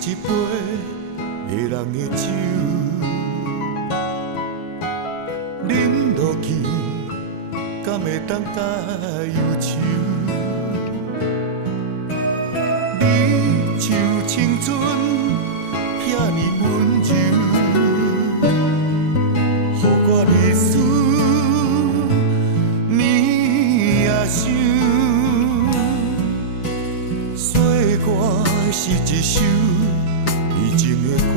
一杯迷人的酒，饮落去，敢会当解忧愁？你像青春遐尼温柔，予我日思你也想。岁歌是一首意情的歌，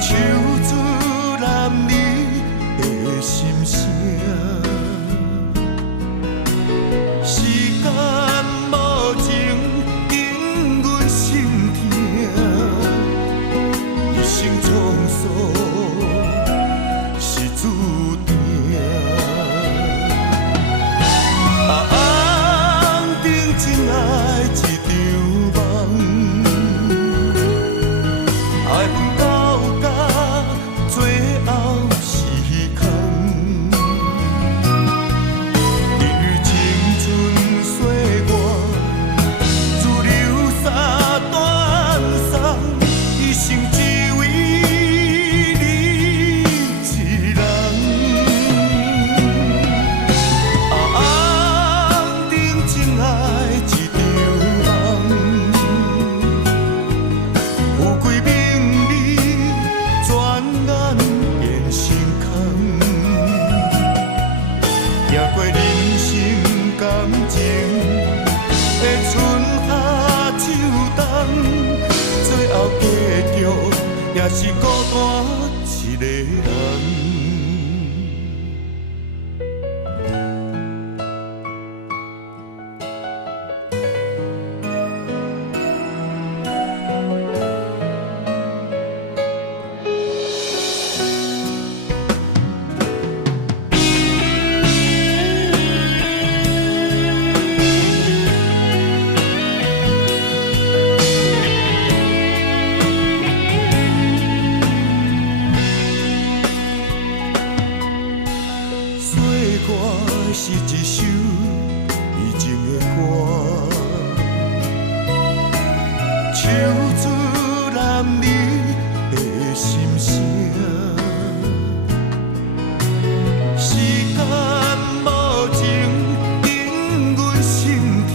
唱出男女的心声。时间无情引阮心痛，一生沧桑是注定。真爱一场梦，爱恨到甲最后是空。因为青春岁月，自流沙断送，一生只为你一人。红灯真爱。行过人生感情的春夏秋冬，最后结局也是孤单一个人。是一首意情的歌，唱出男女的心声。时间无情引阮心痛，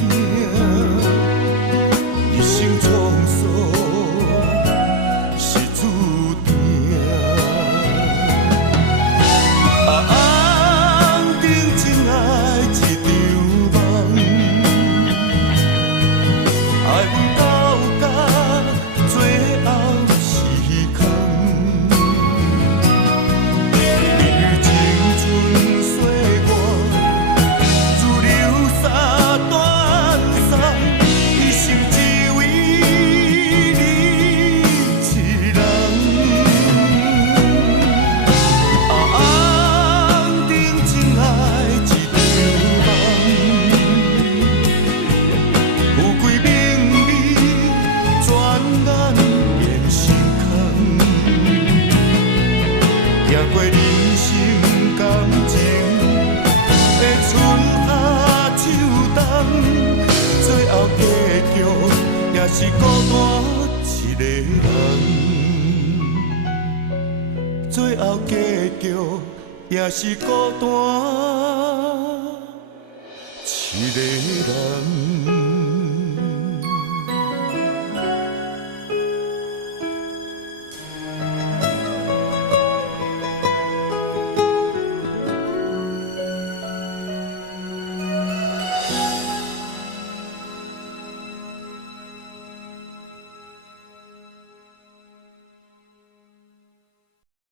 一生沧桑是注定。行过人生感情的春夏秋冬，最后结局也是孤单一个人。最后结局也是孤单一个人。